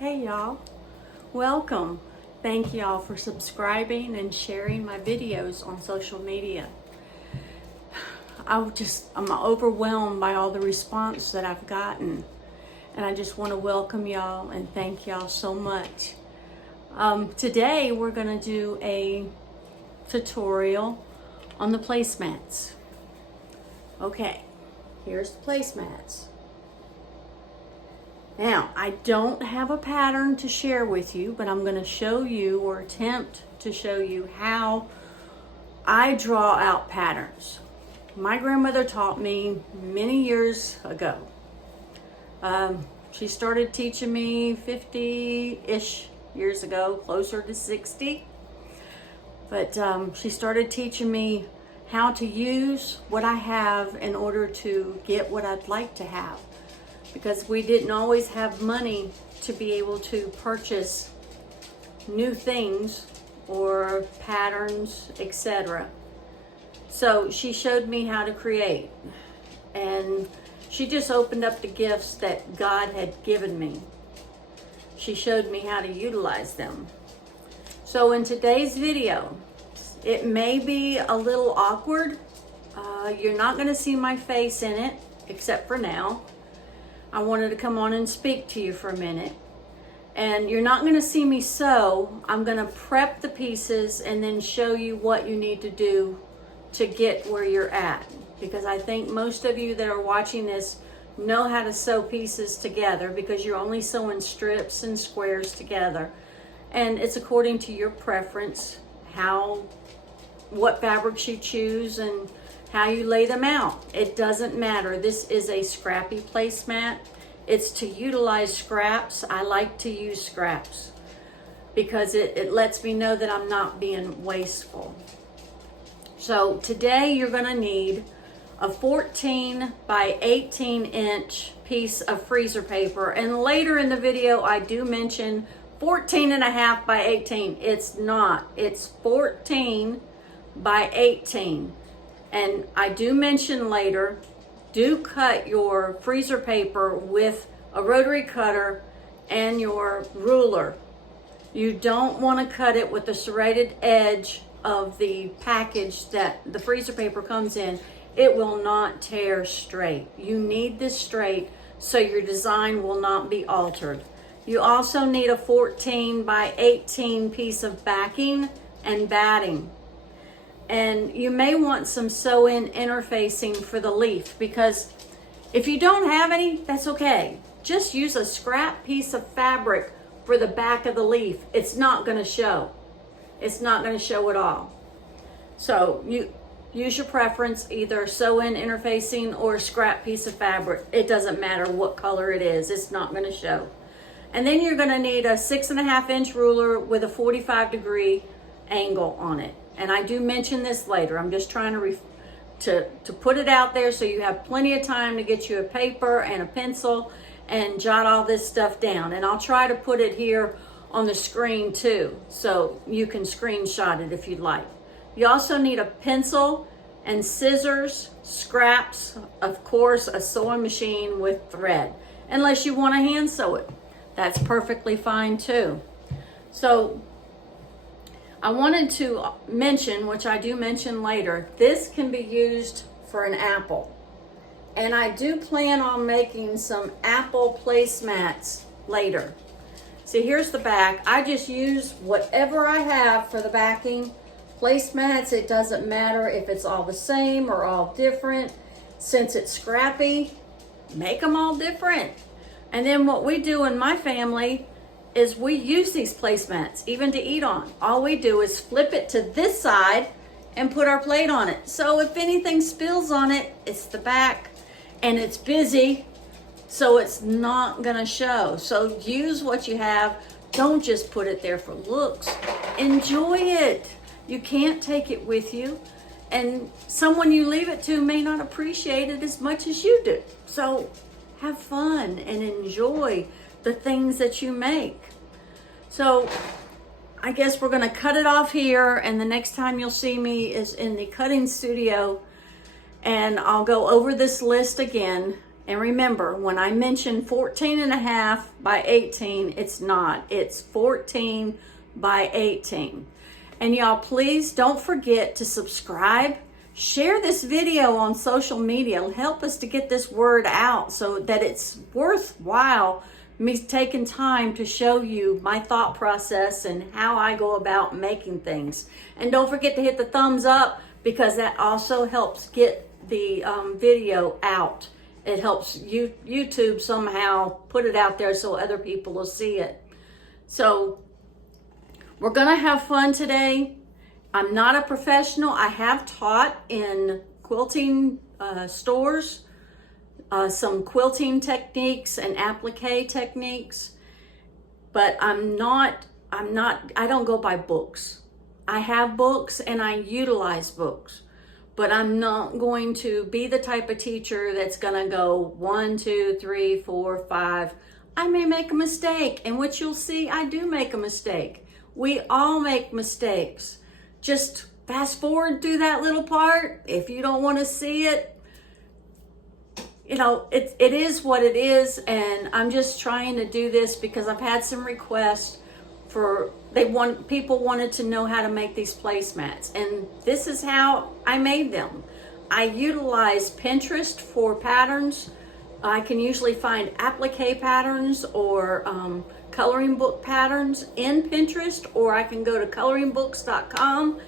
Hey y'all, welcome. Thank y'all for subscribing and sharing my videos on social media. I'm overwhelmed by all the response that I've gotten, and I just want to welcome y'all and thank y'all so much. Today we're going to do a tutorial on the placemats. Okay, here's the placemats. Now, I don't have a pattern to share with you, but I'm going to show you or attempt to show you how I draw out patterns. My grandmother taught me many years ago. She started teaching me 50-ish years ago, closer to 60. But she started teaching me how to use what I have in order to get what I'd like to have. Because we didn't always have money to be able to purchase new things or patterns, etc. So she showed me how to create, and she just opened up the gifts that God had given me. She showed me how to utilize them. So in today's video, it may be a little awkward. You're not going to see my face in it, except for now. I wanted to come on and speak to you for a minute. And you're not going to see me sew. I'm going to prep the pieces and then show you what you need to do to get where you're at. Because I think most of you that are watching this know how to sew pieces together, because you're only sewing strips and squares together. And it's according to your preference, what fabrics you choose and how you lay them out. It doesn't matter. This is a scrappy placemat. It's to utilize scraps. I like to use scraps because it lets me know that I'm not being wasteful. So today you're going to need a 14 by 18 inch piece of freezer paper. And later in the video, I do mention 14.5 by 18. It's not. It's 14 by 18. And I do mention later, do cut your freezer paper with a rotary cutter and your ruler. You don't want to cut it with the serrated edge of the package that the freezer paper comes in. It will not tear straight. You need this straight so your design will not be altered. You also need a 14 by 18 piece of backing and batting. And you may want some sew-in interfacing for the leaf, because if you don't have any, that's okay. Just use a scrap piece of fabric for the back of the leaf. It's not going to show. It's not going to show at all. So you use your preference, either sew-in interfacing or a scrap piece of fabric. It doesn't matter what color it is. It's not going to show. And then you're going to need a 6.5 inch ruler with a 45-degree angle on it. And I do mention this later. I'm just trying to put it out there so you have plenty of time to get you a paper and a pencil and jot all this stuff down. And I'll try to put it here on the screen too, so you can screenshot it if you'd like. You also need a pencil and scissors, scraps, of course, a sewing machine with thread. Unless you want to hand sew it, that's perfectly fine too. So I wanted to mention, which I do mention later, this can be used for an apple. And I do plan on making some apple placemats later. See, here's the back. I just use whatever I have for the backing. Placemats, it doesn't matter if it's all the same or all different. Since it's scrappy, make them all different. And then what we do in my family is we use these placemats even to eat on. All we do is flip it to this side and put our plate on it. So if anything spills on it, it's the back and it's busy, so it's not gonna show. So use what you have. Don't just put it there for looks. Enjoy it. You can't take it with you, and someone you leave it to may not appreciate it as much as you do. So have fun and enjoy the things that you make. So I guess we're going to cut it off here, and the next time you'll see me is in the cutting studio, and I'll go over this list again And remember, when I mention 14.5 by 18, it's not. It's 14 by 18. And y'all, please don't forget to subscribe. Share this video on social media. Help us to get this word out so that it's worthwhile me taking time to show you my thought process and how I go about making things. And don't forget to hit the thumbs up, because that also helps get the video out. It helps YouTube somehow put it out there so other people will see it. So we're gonna have fun today. I'm not a professional. I have taught in quilting stores, some quilting techniques and applique techniques, but I don't go by books. I have books and I utilize books, but I'm not going to be the type of teacher that's gonna go 1, 2, 3, 4, 5. I may make a mistake, and what you'll see, I do make a mistake. We all make mistakes. Just fast forward through that little part. If you don't want to see it, you know, it is what it is. And I'm just trying to do this because I've had some requests for, people wanted to know how to make these placemats. And this is how I made them. I utilize Pinterest for patterns. I can usually find applique patterns or coloring book patterns in Pinterest, or I can go to coloringbooks.com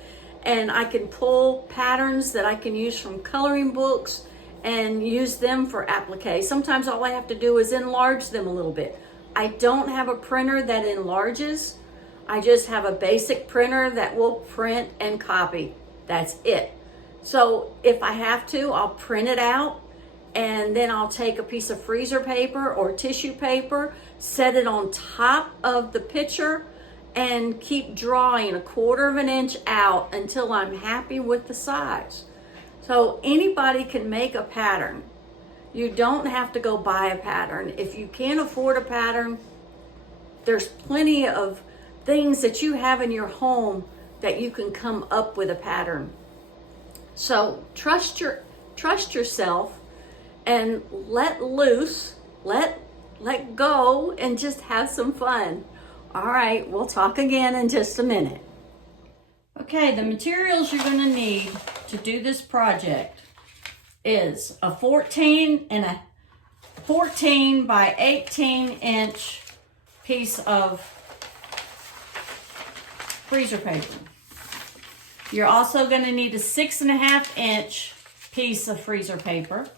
and I can pull patterns that I can use from coloring books and use them for applique. Sometimes all I have to do is enlarge them a little bit. I don't have a printer that enlarges. I just have a basic printer that will print and copy. That's it. So if I have to, I'll print it out, and then I'll take a piece of freezer paper or tissue paper, set it on top of the picture, and keep drawing 1/4 of an inch out until I'm happy with the size. So anybody can make a pattern. You don't have to go buy a pattern. If you can't afford a pattern, there's plenty of things that you have in your home that you can come up with a pattern. So trust yourself and let loose, let go, and just have some fun. All right, we'll talk again in just a minute. Okay, the materials you're gonna need to do this project is a 14 by 18 inch piece of freezer paper. You're also gonna need a 6.5 inch piece of freezer paper.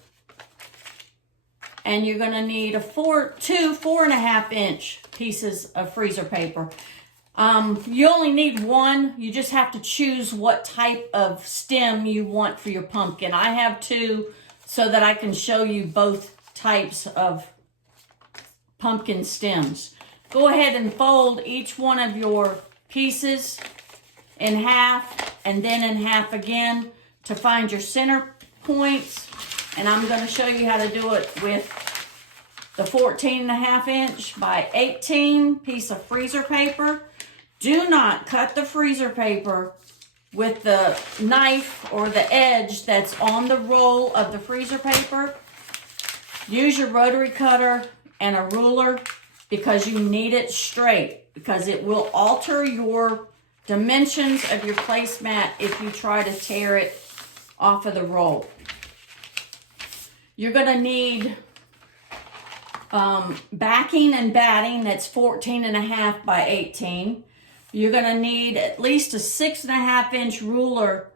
And you're gonna need two 4.5 inch pieces of freezer paper. You only need one. You just have to choose what type of stem you want for your pumpkin. I have 2 so that I can show you both types of pumpkin stems. Go ahead and fold each one of your pieces in half and then in half again to find your center points. And I'm going to show you how to do it with the 14.5 inch by 18 piece of freezer paper. Do not cut the freezer paper with the knife or the edge that's on the roll of the freezer paper. Use your rotary cutter and a ruler because you need it straight, because it will alter your dimensions of your placemat if you try to tear it off of the roll. You're going to need backing and batting that's 14.5 by 18. You're going to need at least a 6.5 inch ruler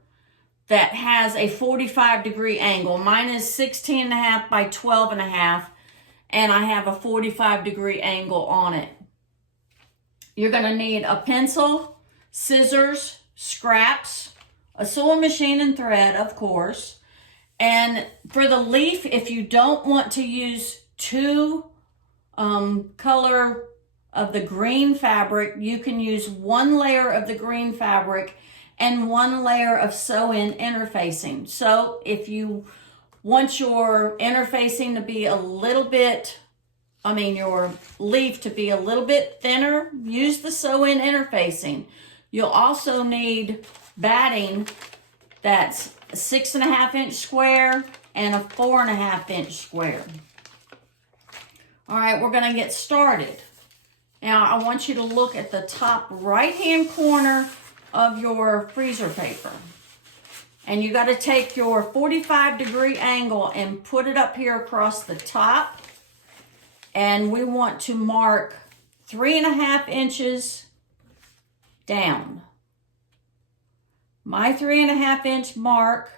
that has a 45-degree angle. Mine is 16.5 by 12.5, and I have a 45-degree angle on it. You're going to need a pencil, scissors, scraps, a sewing machine and thread, of course. And for the leaf, if you don't want to use 2 color of the green fabric, you can use 1 layer of the green fabric and 1 layer of sew-in interfacing. So if you want your interfacing to be a little bit, your leaf to be a little bit thinner, use the sew-in interfacing. You'll also need batting that's a 6.5 inch square and a 4.5 inch square. All right, we're gonna get started. Now, I want you to look at the top right-hand corner of your freezer paper. And you gotta take your 45-degree angle and put it up here across the top. And we want to mark 3.5 inches down. My 3.5 inch mark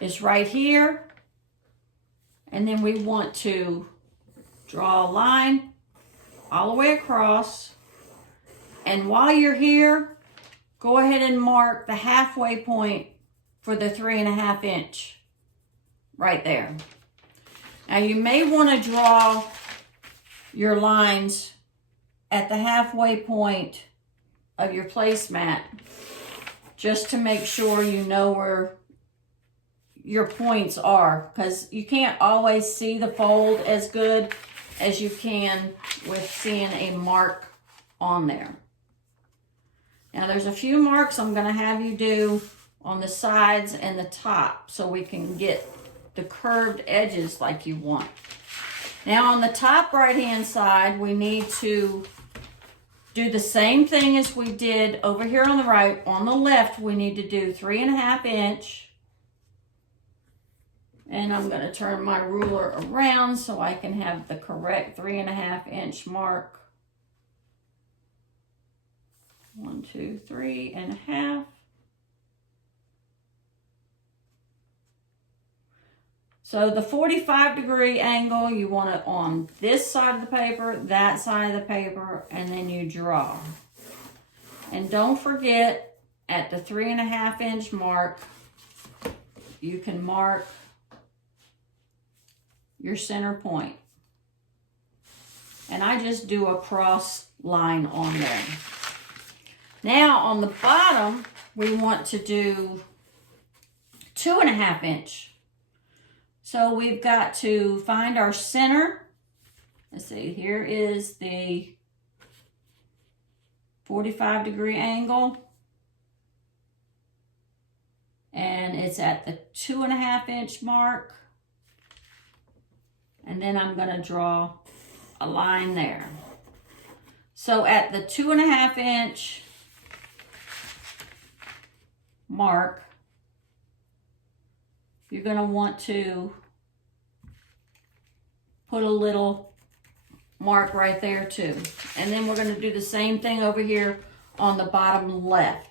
is right here. And then we want to draw a line all the way across. And while you're here, go ahead and mark the halfway point for the 3.5 inch right there. Now you may want to draw your lines at the halfway point of your placemat just to make sure you know where your points are, because you can't always see the fold as good as you can with seeing a mark on there. Now there's a few marks I'm going to have you do on the sides and the top so we can get the curved edges like you want. Now on the top right hand side, we need to do the same thing as we did over here on the right. On the left, we need to do 3.5 inch. And I'm going to turn my ruler around so I can have the correct 3.5 inch mark. 1, 2, 3.5. So the 45-degree angle, you want it on this side of the paper, that side of the paper, and then you draw. And don't forget, at the 3.5 inch mark, you can mark your center point. And I just do a cross line on there. Now on the bottom, we want to do 2.5 inch. So we've got to find our center. Let's see, here is the 45-degree angle. And it's at the 2.5 inch mark. And then I'm going to draw a line there. So at the 2.5 inch mark, you're going to want to put a little mark right there too. And then we're going to do the same thing over here on the bottom left.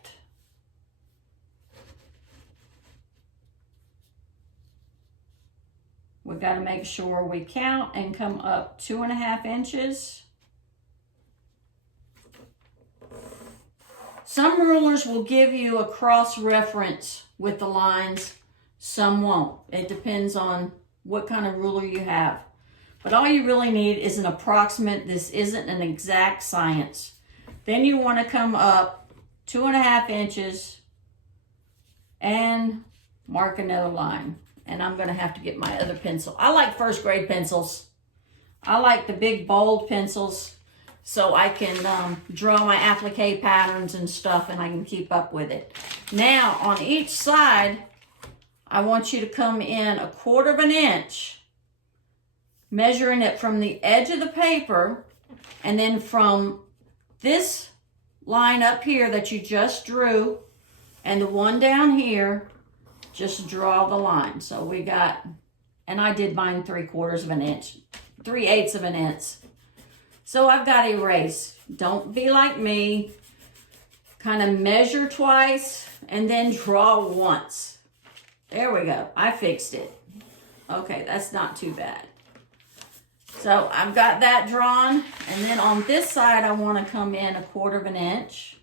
We've got to make sure we count and come up 2.5 inches. Some rulers will give you a cross reference with the lines, some won't. It depends on what kind of ruler you have. But all you really need is an approximate. This isn't an exact science. Then you want to come up 2.5 inches and mark another line. And I'm going to have to get my other pencil. I like first grade pencils. I like the big bold pencils so I can draw my applique patterns and stuff and I can keep up with it. Now on each side, I want you to come in 1/4 inch, measuring it from the edge of the paper, and then from this line up here that you just drew and the one down here, just draw the line. So we got, and I did mine 3/4 inch, 3/8 inch. So I've got to erase. Don't be like me. Kind of measure twice and then draw once. There we go. I fixed it. Okay, that's not too bad. So I've got that drawn. And then on this side, I want to come in 1/4 inch.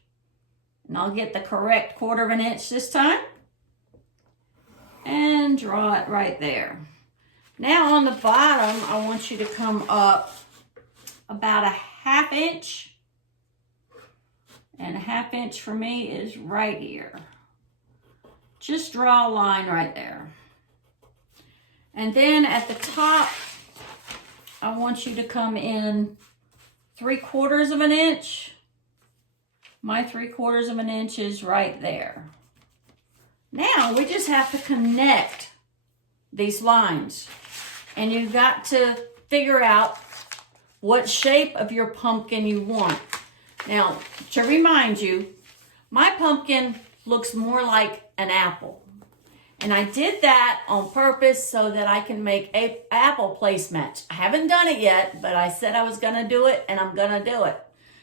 And I'll get the correct 1/4 inch this time. And draw it right there. Now on the bottom, I want you to come up about 1/2 inch. And 1/2 inch for me is right here. Just draw a line right there. And then at the top, I want you to come in 3/4 inch. My 3/4 inch is right there. Now we just have to connect these lines. and you've got to figure out what shape of your pumpkin you want. Now, to remind you, my pumpkin looks more like an apple. And I did that on purpose so that I can make a apple placemats. I haven't done it yet, but I said I was gonna do it, and I'm gonna do it.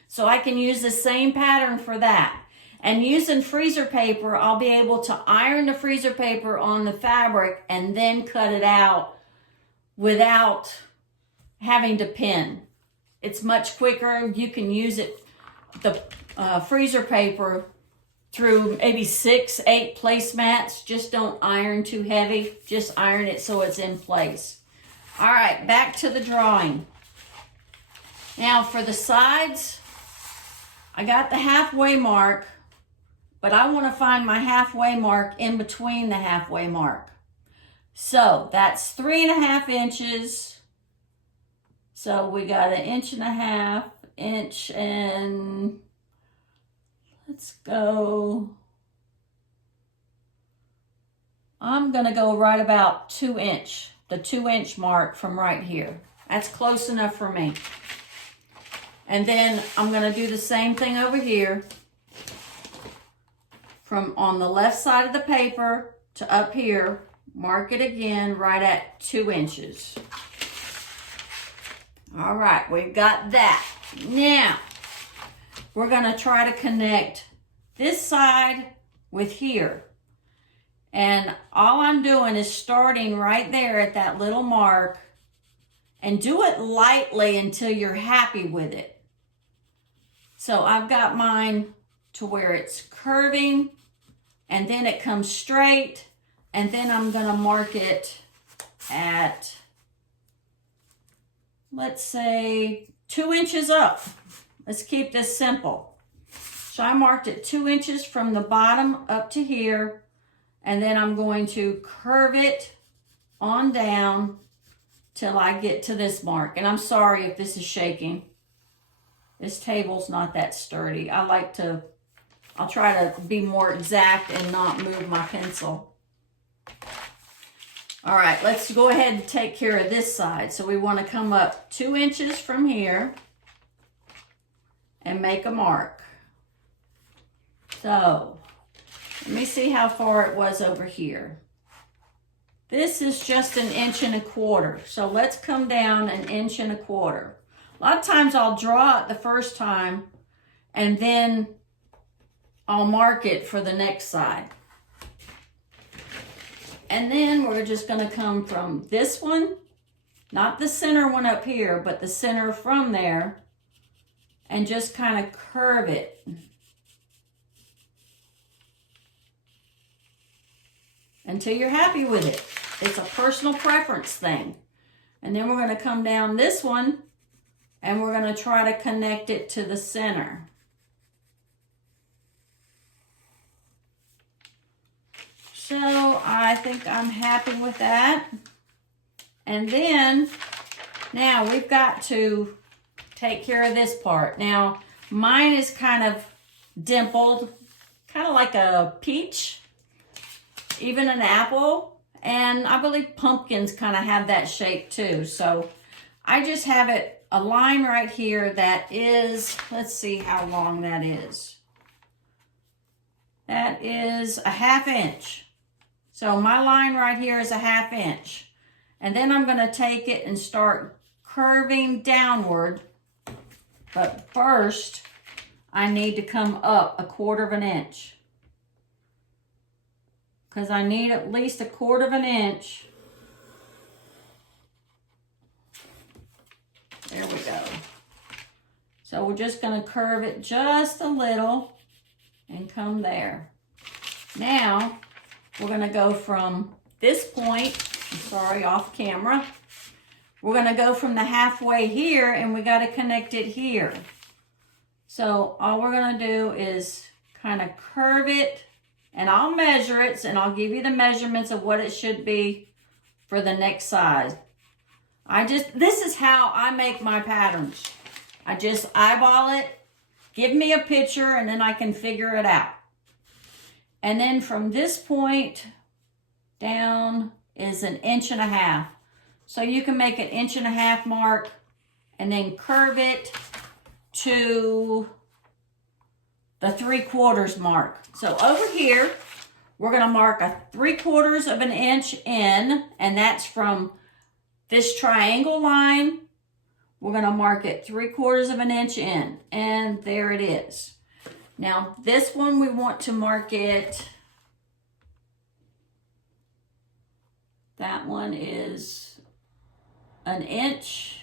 So I can use the same pattern for that. And using freezer paper, I'll be able to iron the freezer paper on the fabric and then cut it out without having to pin. It's much quicker. You can use it, the freezer paper, through maybe 6, 8 placemats. Just don't iron too heavy. Just iron it so it's in place. All right, back to the drawing. Now for the sides, I got the halfway mark, but I want to find my halfway mark in between the halfway mark. So that's 3.5 inches. So we got 1.5 inch, and let's go, I'm gonna go right about 2 inch, the 2 inch mark from right here. That's close enough for me. And then I'm gonna do the same thing over here. From on the left side of the paper to up here, mark it again right at 2 inches. All right, we've got that. Now, we're gonna try to connect this side with here. And all I'm doing is starting right there at that little mark, and do it lightly until you're happy with it. So I've got mine to where it's curving, and then it comes straight, and then I'm gonna mark it at, let's say, 2 inches up. Let's keep this simple. So I marked it 2 inches from the bottom up to here, and then I'm going to curve it on down till I get to this mark. And I'm sorry if this is shaking. This table's not that sturdy. I'll try to be more exact and not move my pencil. All right, let's go ahead and take care of this side. So we want to come up 2 inches from here and make a mark. So let me see how far it was over here. This is just 1.25 inches. So let's come down 1.25 inches. A lot of times I'll draw it the first time, and then I'll mark it for the next side. And then we're just gonna come from this one, not the center one up here, but the center from there, and just kind of curve it. Until you're happy with it. It's a personal preference thing. And then we're gonna come down this one, and we're gonna try to connect it to the center. So I think I'm happy with that. And then, now we've got to take care of this part. Now, mine is kind of dimpled, kind of like a peach, even an apple. And I believe pumpkins kind of have that shape too. So I just have it, a line right here that is, let's see how long that is. That is 1/2 inch. So my line right here is 1/2 inch. And then I'm gonna take it and start curving downward. But first, I need to come up 1/4 inch. Because I need at least 1/4 inch. There we go. So we're just gonna curve it just a little and come there. Now, we're gonna go from this point, I'm sorry, off camera. We're gonna go from the halfway here, and we gotta connect it here. So all we're gonna do is kind of curve it, and I'll measure it, and I'll give you the measurements of what it should be for the next side. This is how I make my patterns. I just eyeball it, give me a picture, and then I can figure it out. And then from this point down is 1.5 inches. So you can make an 1.5 mark and then curve it to the 3/4 mark. So over here, we're gonna mark a 3/4 of an inch in, and that's from this triangle line. We're gonna mark it 3/4 of an inch in, and there it is. Now this one we want to mark it, that one is an inch.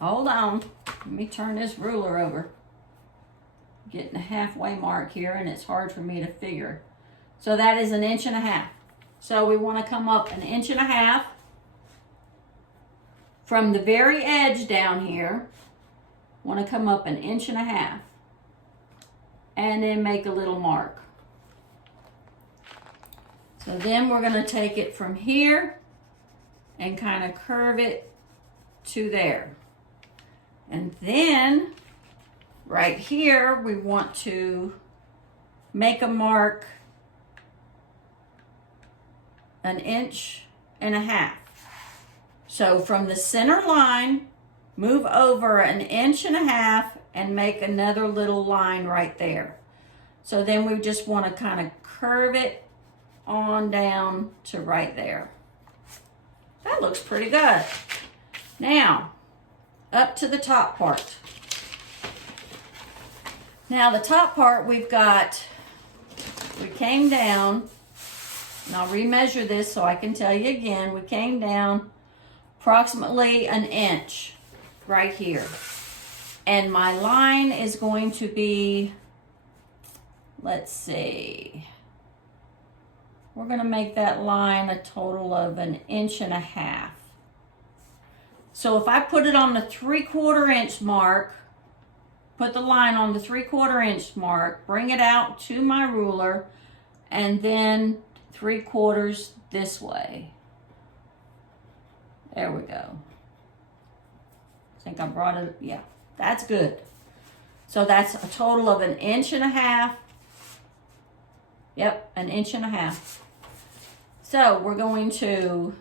Hold on, let me turn this ruler over. Getting a halfway mark here and it's hard for me to figure. So that is 1.5 inches. So we want to come up 1.5 inches from the very edge down here. Want to come up 1.5 inches and then make a little mark. So then we're going to take it from here and kind of curve it to there. And then right here, we want to make a mark 1.5 inches. So from the center line, move over 1.5 inches and make another little line right there. So then we just want to kind of curve it on down to right there. That looks pretty good. Now, up to the top part. Now the top part we came down, and I'll remeasure this so I can tell you again, we came down approximately 1 inch right here. And my line is going to be, let's see, we're gonna make that line a total of 1.5 inches. So if I put it on the 3/4 inch mark, put the line on the 3/4 inch mark, bring it out to my ruler, and then 3/4 this way. There we go. I think I brought it, yeah, that's good. So that's a total of 1.5 inches. Yep, 1.5 inches. So we're going to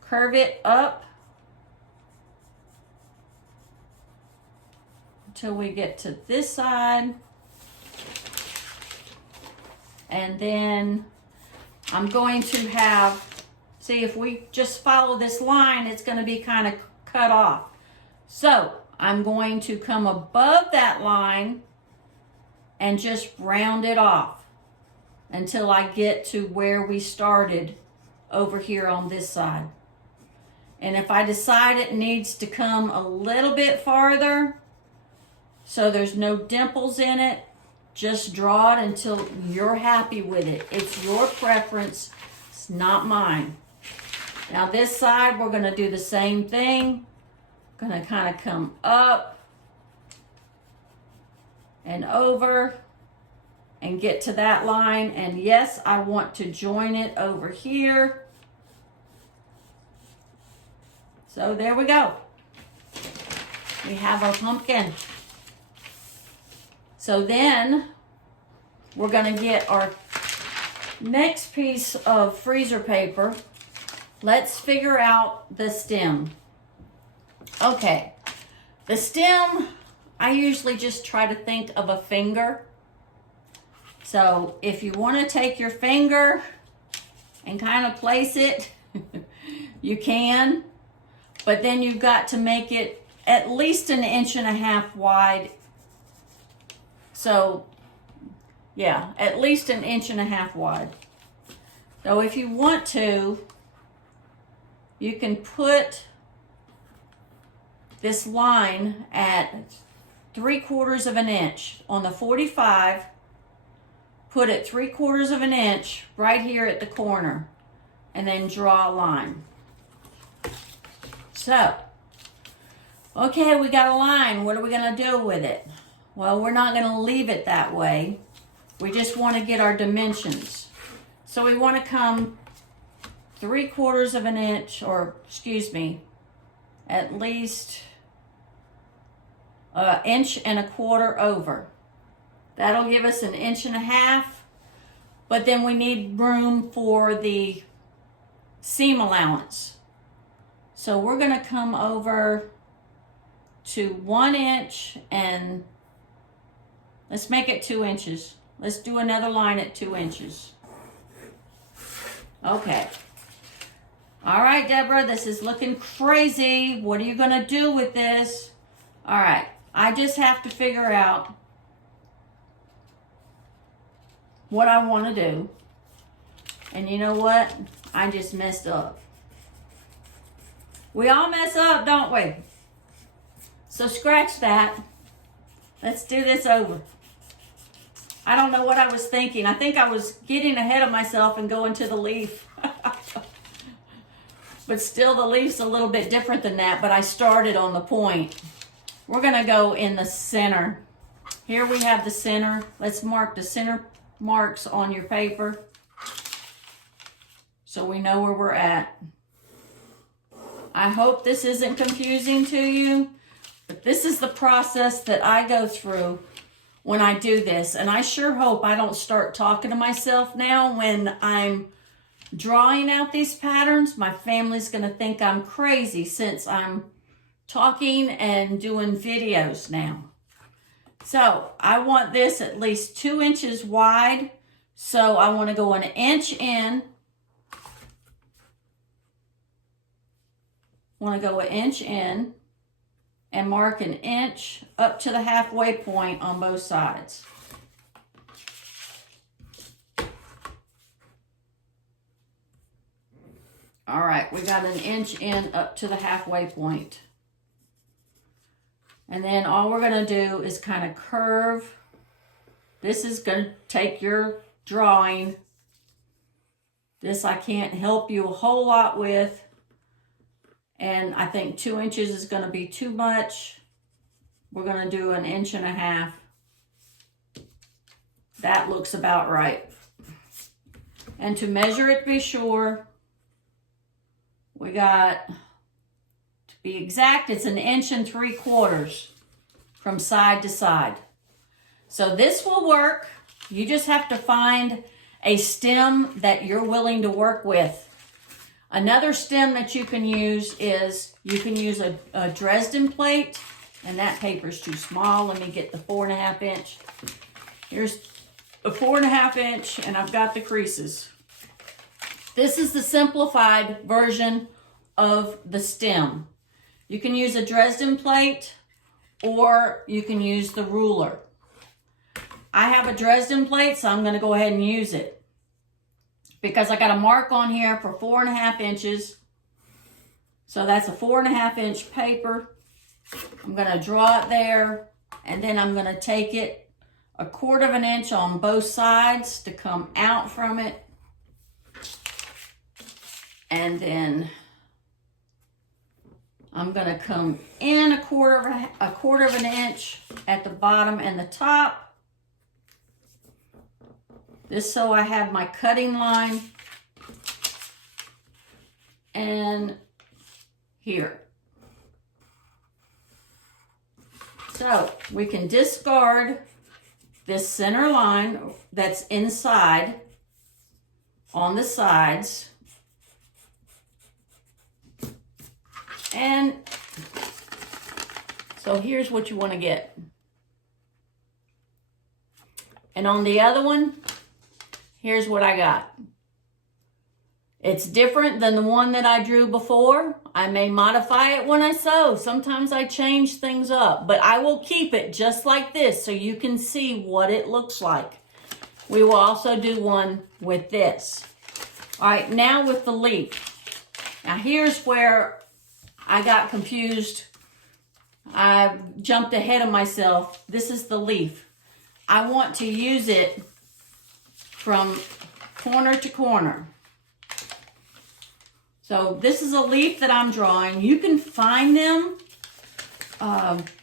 curve it up until we get to this side. And then I'm going to have, see, if we just follow this line, it's going to be kind of cut off. So I'm going to come above that line and just round it off until I get to where we started over here on this side. And if I decide it needs to come a little bit farther, so there's no dimples in it, just draw it until you're happy with it. It's your preference, it's not mine. Now this side, we're gonna do the same thing. Gonna kind of come up and over and get to that line. And yes, I want to join it over here. So there we go. We have our pumpkin. So then we're gonna get our next piece of freezer paper. Let's figure out the stem. Okay, the stem, I usually just try to think of a finger. So if you want to take your finger and kind of place it, you can, but then you've got to make it at least 1.5 inches wide. So yeah, at least 1.5 inches wide. So if you want to, you can put this line at 3/4 of an inch on the 45. Put it 3/4 of an inch right here at the corner, and then draw a line. So, okay, we got a line. What are we gonna do with it? Well, we're not gonna leave it that way. We just want to get our dimensions. So we want to come 3/4 of an inch, or excuse me, at least 1.25 inches over. That'll give us 1.5 inches. but then we need room for the seam allowance. So we're going to come over to 1 inch and let's make it 2 inches. Let's do another line at 2 inches. Okay. All right, Deborah, this is looking crazy. What are you going to do with this? All right. I just have to figure out what I want to do. And you know what? I just messed up. We all mess up, don't we? So scratch that. Let's do this over. I don't know what I was thinking. I think I was getting ahead of myself and going to the leaf. But still, the leaf's a little bit different than that, but I started on the point. We're going to go in the center. Here we have the center. Let's mark the center marks on your paper so we know where we're at. I hope this isn't confusing to you, but this is the process that I go through when I do this. And I sure hope I don't start talking to myself now when I'm drawing out these patterns. My family's going to think I'm crazy since I'm talking and doing videos now. So I want this at least 2 inches wide. So I want to go 1 inch in. Want to go 1 inch in and mark 1 inch up to the halfway point on both sides. All right, we got 1 inch in up to the halfway point. And then all we're going to do is kind of curve. This is going to take your drawing. This I can't help you a whole lot with. And I think 2 inches is going to be too much. We're going to do 1.5 inches. That looks about right. And to measure it, be sure, we got, to be exact, it's 1.75 inches from side to side. So this will work. You just have to find a stem that you're willing to work with. Another stem that you can use is, you can use a Dresden plate, and that paper's too small. Let me get the 4.5 inch. Here's a 4.5 inch, and I've got the creases. This is the simplified version of the stem. You can use a Dresden plate, or you can use the ruler. I have a Dresden plate, so I'm going to go ahead and use it, because I got a mark on here for 4.5 inches. So that's a 4.5 inch paper. I'm going to draw it there, and then I'm going to take it 1/4 inch on both sides to come out from it. And then I'm going to come in 1/4 inch at the bottom and the top. This so I have my cutting line. And here. So we can discard this center line that's inside on the sides. And so here's what you want to get. And on the other one, here's what I got. It's different than the one that I drew before. I may modify it when I sew. Sometimes I change things up, but I will keep it just like this so you can see what it looks like. We will also do one with this. All right, now with the leaf. Now here's where I got confused. I jumped ahead of myself. This is the leaf. I want to use it from corner to corner. So this is a leaf that I'm drawing. You can find them,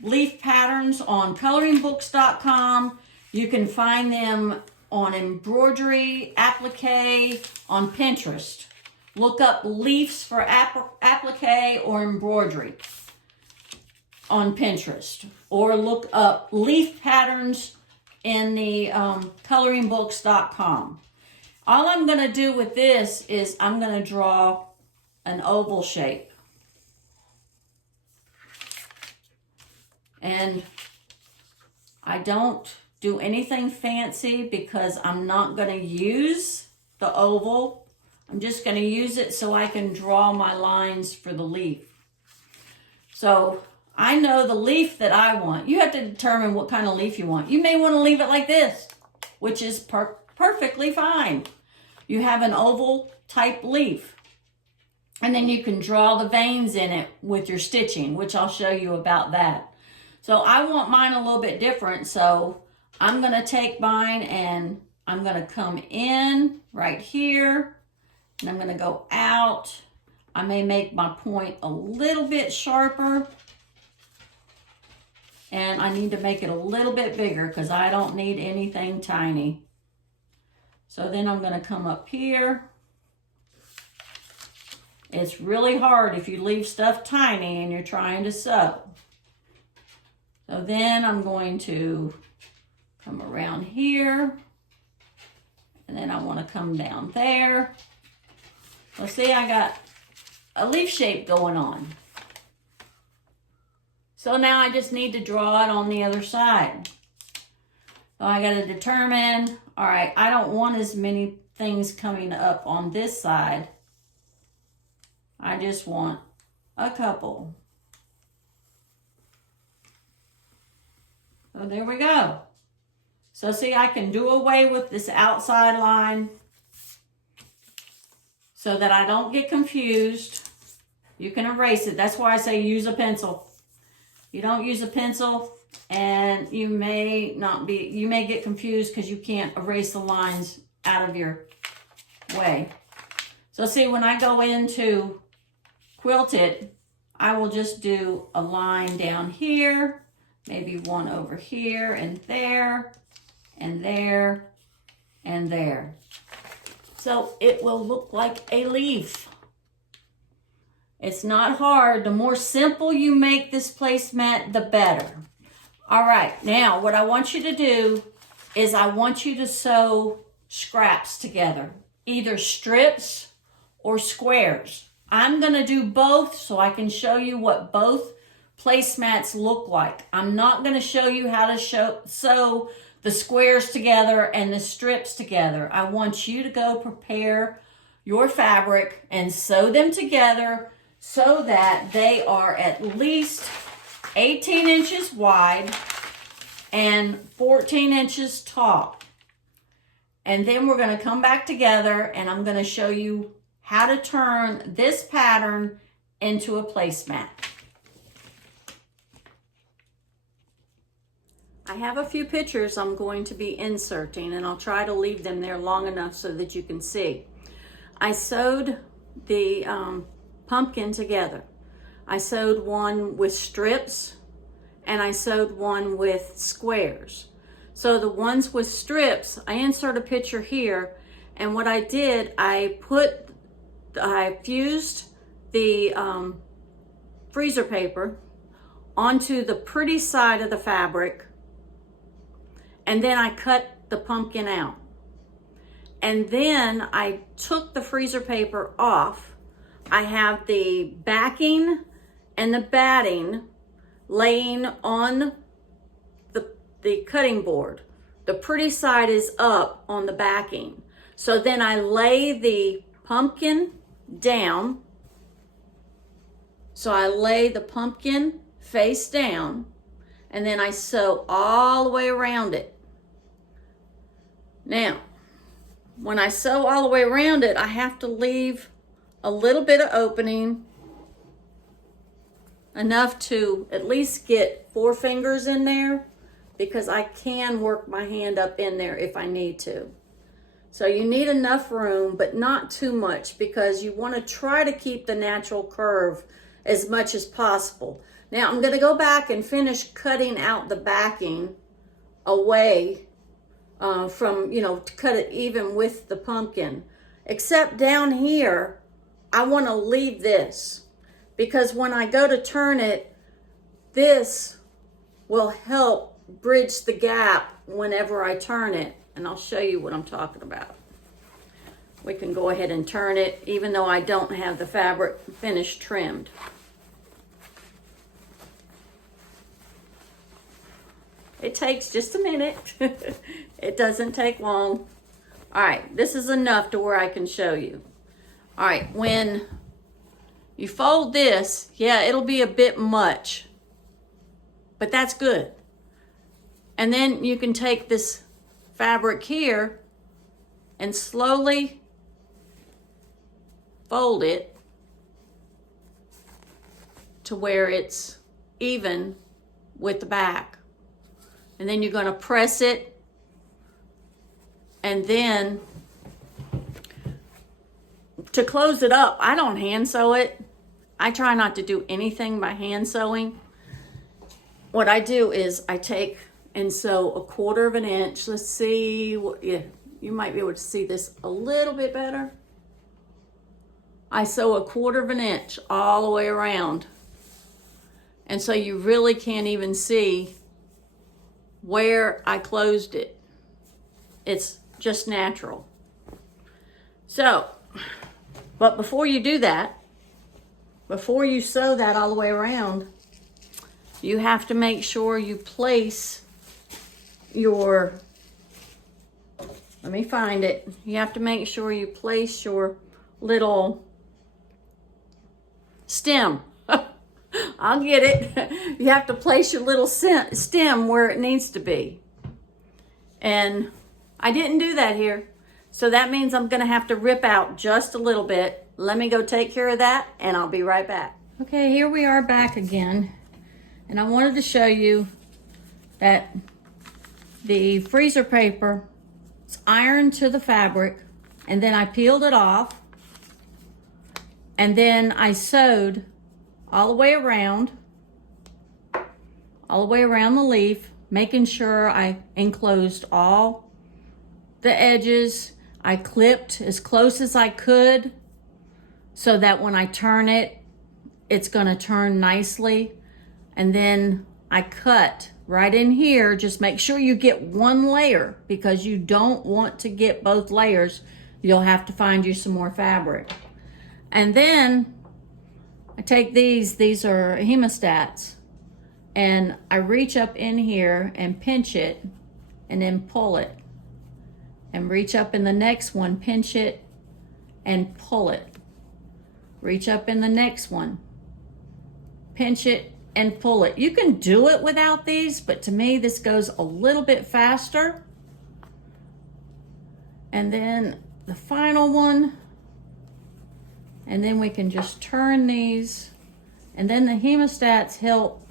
leaf patterns, on coloringbooks.com. You can find them on embroidery, applique, on Pinterest. Look up leaves for applique or embroidery on Pinterest. Or look up leaf patterns in the coloringbooks.com. All I'm gonna do with this is I'm gonna draw an oval shape. And I don't do anything fancy because I'm not gonna use the oval. I'm just gonna use it so I can draw my lines for the leaf. So I know the leaf that I want. You have to determine what kind of leaf you want. You may want to leave it like this, which is perfectly fine. You have an oval type leaf. And then you can draw the veins in it with your stitching, which I'll show you about that. So I want mine a little bit different. So I'm going to take mine and I'm going to come in right here. And I'm going to go out. I may make my point a little bit sharper. And I need to make it a little bit bigger because I don't need anything tiny. So then I'm going to come up here. It's really hard if you leave stuff tiny and you're trying to sew. So then I'm going to come around here. And then I want to come down there. Well, see, I got a leaf shape going on. So now I just need to draw it on the other side. So I got to determine, all right, I don't want as many things coming up on this side. I just want a couple. So there we go. So see, I can do away with this outside line so that I don't get confused. You can erase it. That's why I say use a pencil. You don't use a pencil and you may get confused because you can't erase the lines out of your way. So see, when I go into quilted, I will just do a line down here, maybe one over here and there and there and there. So it will look like a leaf. It's not hard. The more simple you make this placemat, the better. All right, now what I want you to do is I want you to sew scraps together, either strips or squares. I'm going to do both so I can show you what both placemats look like. I'm not going to show you how to sew the squares together and the strips together. I want you to go prepare your fabric and sew them together so that they are at least 18 inches wide and 14 inches tall. And then we're going to come back together and I'm going to show you how to turn this pattern into a placemat. I have a few pictures I'm going to be inserting and I'll try to leave them there long enough so that you can see. I sewed the pumpkin together. I sewed one with strips and I sewed one with squares. So the ones with strips, I insert a picture here, and what I did, I fused the freezer paper onto the pretty side of the fabric, and then I cut the pumpkin out. And then I took the freezer paper off. I have the backing and the batting laying on the cutting board. The pretty side is up on the backing. So then I lay the pumpkin down. So I lay the pumpkin face down and then I sew all the way around it. Now, when I sew all the way around it, I have to leave a little bit of opening, enough to at least get 4 fingers in there, because I can work my hand up in there if I need to. So you need enough room, but not too much, because you want to try to keep the natural curve as much as possible. Now I'm going to go back and finish cutting out the backing away from, to cut it even with the pumpkin. Except down here, I want to leave this, because when I go to turn it, this will help bridge the gap whenever I turn it. And I'll show you what I'm talking about. we can go ahead and turn it, even though I don't have the fabric finished trimmed. It takes just a minute. It doesn't take long. All right, this is enough to where I can show you. All right, when you fold this, yeah, it'll be a bit much, but that's good. And then you can take this fabric here and slowly fold it to where it's even with the back. And then you're going to press it, and then to close it up, I don't hand sew it. I try not to do anything by hand sewing. What I do is I take and sew 1/4 of an inch. Let's see, yeah, you might be able to see this a little bit better. I sew 1/4 of an inch all the way around. And so you really can't even see where I closed it. It's just natural. So, but before you do that, before you sew that all the way around, you have to make sure you place your, let me find it. You have to make sure you place your little stem. I'll get it. You have to place your little stem where it needs to be. And I didn't do that here. So that means I'm gonna have to rip out just a little bit. Let me go take care of that and I'll be right back. Okay, here we are back again. And I wanted to show you that the freezer paper is ironed to the fabric, and then I peeled it off, and then I sewed all the way around the leaf, making sure I enclosed all the edges. I clipped as close as I could so that when I turn it, it's gonna turn nicely. And then I cut right in here. Just make sure you get one layer, because you don't want to get both layers. You'll have to find you some more fabric. And then I take these are hemostats, and I reach up in here and pinch it and then pull it. And reach up in the next one, pinch it and pull it. Reach up in the next one, pinch it and pull it. You can do it without these, but to me this goes a little bit faster. And then the final one, and then we can just turn these, and then the hemostats help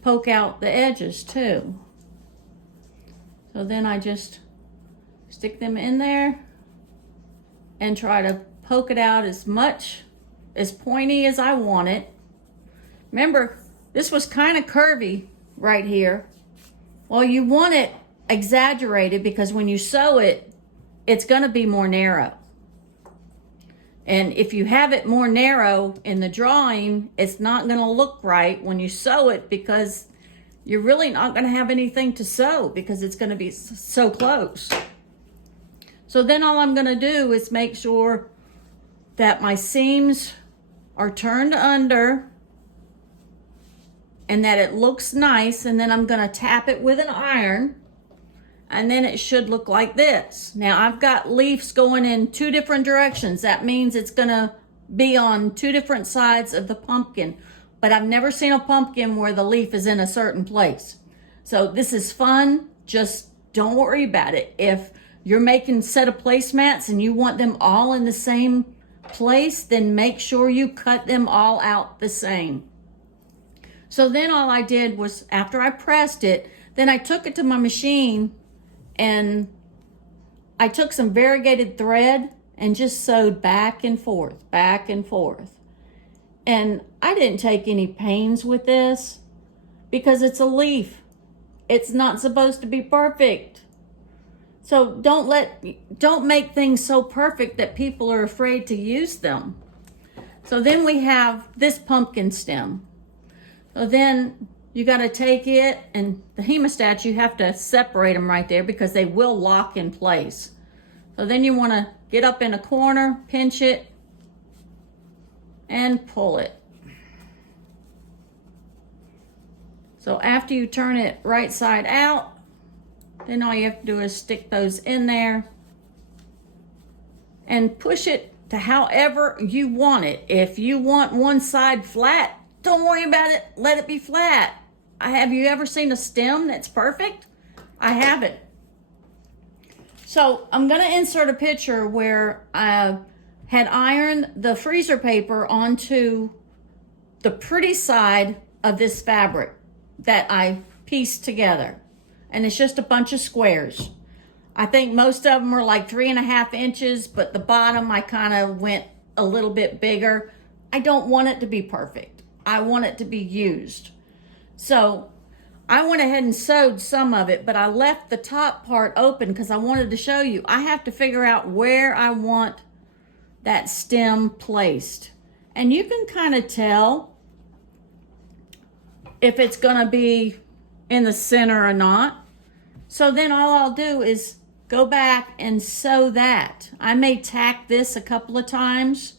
poke out the edges too. So then I just stick them in there and try to poke it out as much, as pointy as I want it. Remember, this was kind of curvy right here. Well, you want it exaggerated, because when you sew it, it's gonna be more narrow. And if you have it more narrow in the drawing, it's not gonna look right when you sew it, because you're really not gonna have anything to sew, because it's gonna be so close. So then all I'm gonna do is make sure that my seams are turned under and that it looks nice, and then I'm gonna tap it with an iron, and then it should look like this. Now I've got leaves going in 2 different directions. That means it's gonna be on 2 different sides of the pumpkin, but I've never seen a pumpkin where the leaf is in a certain place. So this is fun, just don't worry about it. If you're making a set of placemats and you want them all in the same place, then make sure you cut them all out the same. So then all I did was, after I pressed it, then I took it to my machine and I took some variegated thread and just sewed back and forth, back and forth. And I didn't take any pains with this because it's a leaf. It's not supposed to be perfect. So don't make things so perfect that people are afraid to use them. So then we have this pumpkin stem. So then you got to take it, and the hemostats, you have to separate them right there because they will lock in place. So then you want to get up in a corner, pinch it, and pull it. So after you turn it right side out, then all you have to do is stick those in there and push it to however you want it. If you want one side flat, don't worry about it, let it be flat. Have you ever seen a stem that's perfect? I haven't. So I'm gonna insert a picture where I had ironed the freezer paper onto the pretty side of this fabric that I pieced together. And it's just a bunch of squares. I think most of them are like 3.5 inches, but the bottom I kind of went a little bit bigger. I don't want it to be perfect. I want it to be used. So I went ahead and sewed some of it, but I left the top part open because I wanted to show you. I have to figure out where I want that stem placed. And you can kind of tell if it's gonna be in the center or not. So then all I'll do is go back and sew that. I may tack this a couple of times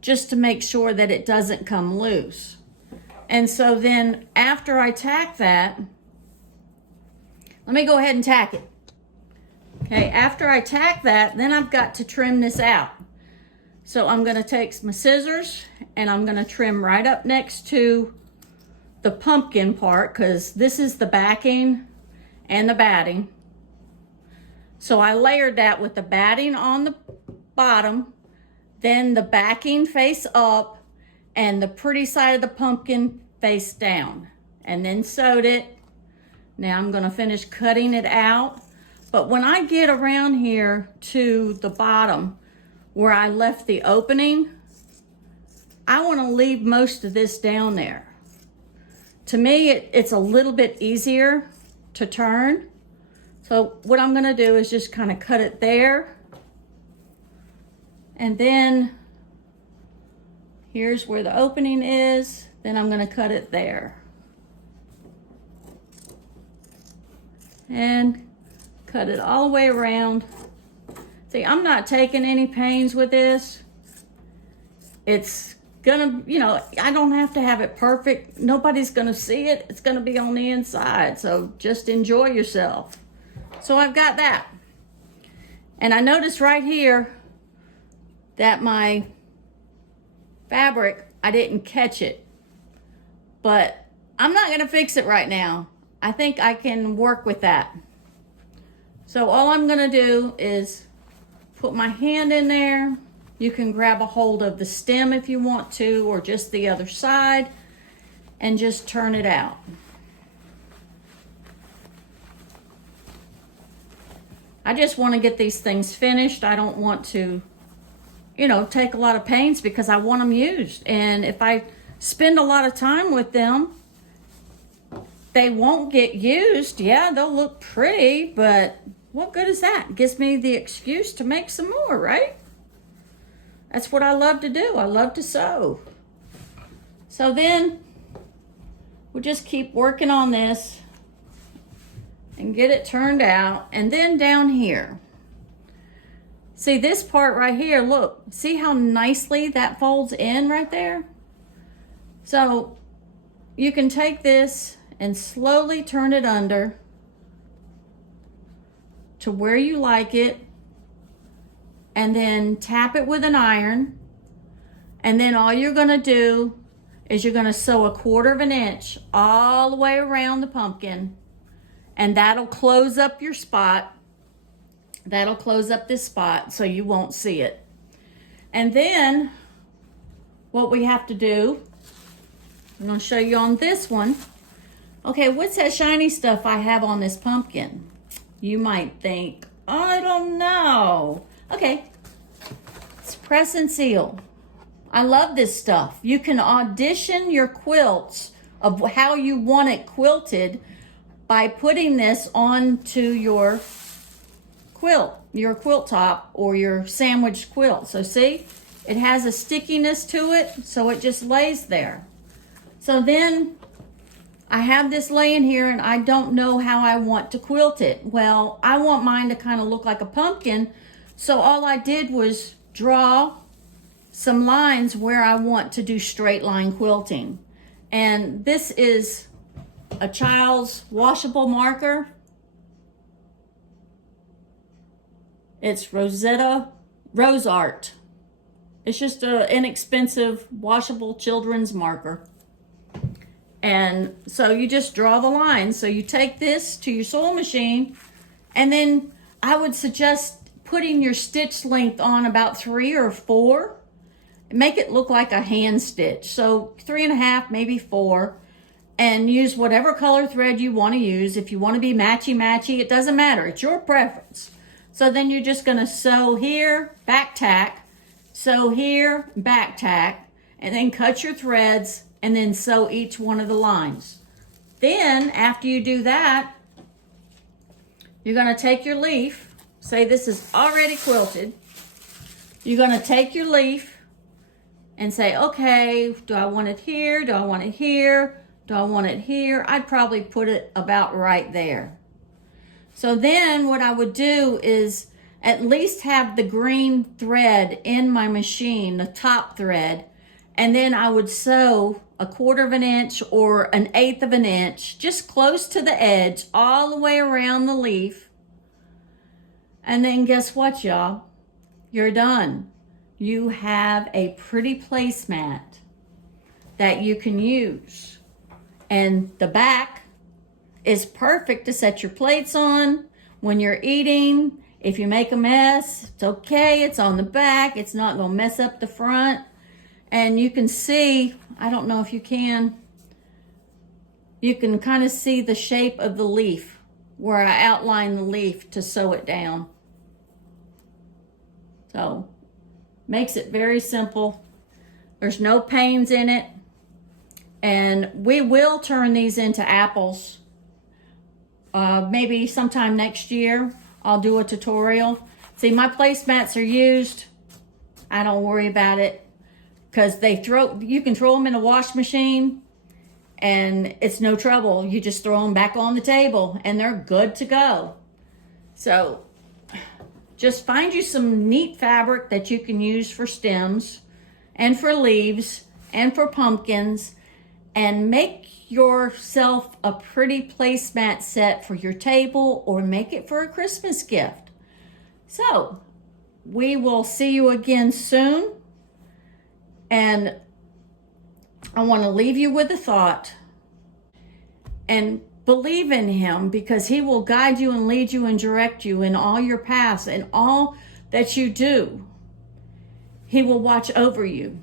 just to make sure that it doesn't come loose. And so then after I tack that, let me go ahead and tack it. Okay, after I tack that, then I've got to trim this out. So I'm gonna take my scissors and I'm gonna trim right up next to the pumpkin part, because this is the backing and the batting. So I layered that with the batting on the bottom, then the backing face up, and the pretty side of the pumpkin face down, and then sewed it. Now I'm gonna finish cutting it out. But when I get around here to the bottom where I left the opening, I wanna leave most of this down there. To me, it's a little bit easier to turn. So what I'm gonna do is just kind of cut it there. And then here's where the opening is. Then I'm gonna cut it there. And cut it all the way around. See, I'm not taking any pains with this. It's gonna, I don't have to have it perfect. Nobody's gonna see it. It's gonna be on the inside. So just enjoy yourself. So I've got that. And I noticed right here that my fabric, I didn't catch it. But I'm not gonna fix it right now. I think I can work with that. So all I'm gonna do is put my hand in there. You can grab a hold of the stem if you want to, or just the other side, and just turn it out. I just want to get these things finished. I don't want to, take a lot of pains because I want them used. And if I spend a lot of time with them, they won't get used. Yeah, they'll look pretty, but what good is that? It gives me the excuse to make some more, right? That's what I love to do. I love to sew. So then we'll just keep working on this and get it turned out. And then down here, see this part right here, look, see how nicely that folds in right there? So you can take this and slowly turn it under to where you like it, and then tap it with an iron. And then all you're gonna do is you're gonna sew 1/4 inch all the way around the pumpkin, and that'll close up your spot. That'll close up this spot so you won't see it. And then what we have to do, I'm gonna show you on this one. Okay, what's that shiny stuff I have on this pumpkin? You might think, I don't know. Okay, it's press and seal. I love this stuff. You can audition your quilts of how you want it quilted by putting this onto your quilt top or your sandwich quilt. So see, it has a stickiness to it, so it just lays there. So then I have this laying here and I don't know how I want to quilt it. Well, I want mine to kind of look like a pumpkin. So all I did was draw some lines where I want to do straight line quilting. And this is a child's washable marker. It's Rose Art. It's just an inexpensive washable children's marker. And so you just draw the lines. So you take this to your sewing machine, and then I would suggest putting your stitch length on about 3 or 4. Make it look like a hand stitch. So 3.5, maybe 4, and use whatever color thread you want to use. If you want to be matchy-matchy, it doesn't matter. It's your preference. So then you're just going to sew here, back tack, sew here, back tack, and then cut your threads, and then sew each one of the lines. Then, after you do that, you're going to take your leaf. Say this is already quilted. You're going to take your leaf and say, okay, do I want it here? Do I want it here? Do I want it here? I'd probably put it about right there. So then what I would do is at least have the green thread in my machine, the top thread, and then I would sew 1/4 of an inch or 1/8 of an inch, just close to the edge, all the way around the leaf. And then guess what, y'all? You're done. You have a pretty placemat that you can use. And the back is perfect to set your plates on when you're eating. If you make a mess, it's okay. It's on the back. It's not going to mess up the front. And you can see, I don't know if you can kind of see the shape of the leaf where I outline the leaf to sew it down. So, makes it very simple. There's no pains in it. And we will turn these into apples. Maybe sometime next year, I'll do a tutorial. See, my placemats are used. I don't worry about it, because you can throw them in a wash machine and it's no trouble. You just throw them back on the table and they're good to go. So just find you some neat fabric that you can use for stems and for leaves and for pumpkins, and make yourself a pretty placemat set for your table, or make it for a Christmas gift. So we will see you again soon. And I want to leave you with a thought. And believe in him, because he will guide you and lead you and direct you in all your paths and all that you do. He will watch over you.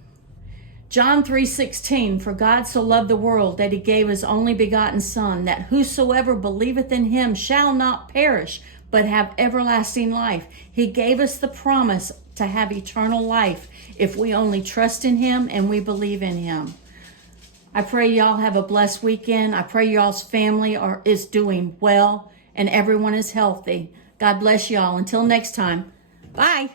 John 3:16, for God so loved the world that he gave his only begotten Son, that whosoever believeth in him shall not perish, but have everlasting life. He gave us the promise to have eternal life if we only trust in him and we believe in him. I pray y'all have a blessed weekend. I pray y'all's family is doing well and everyone is healthy. God bless y'all. Until next time, bye.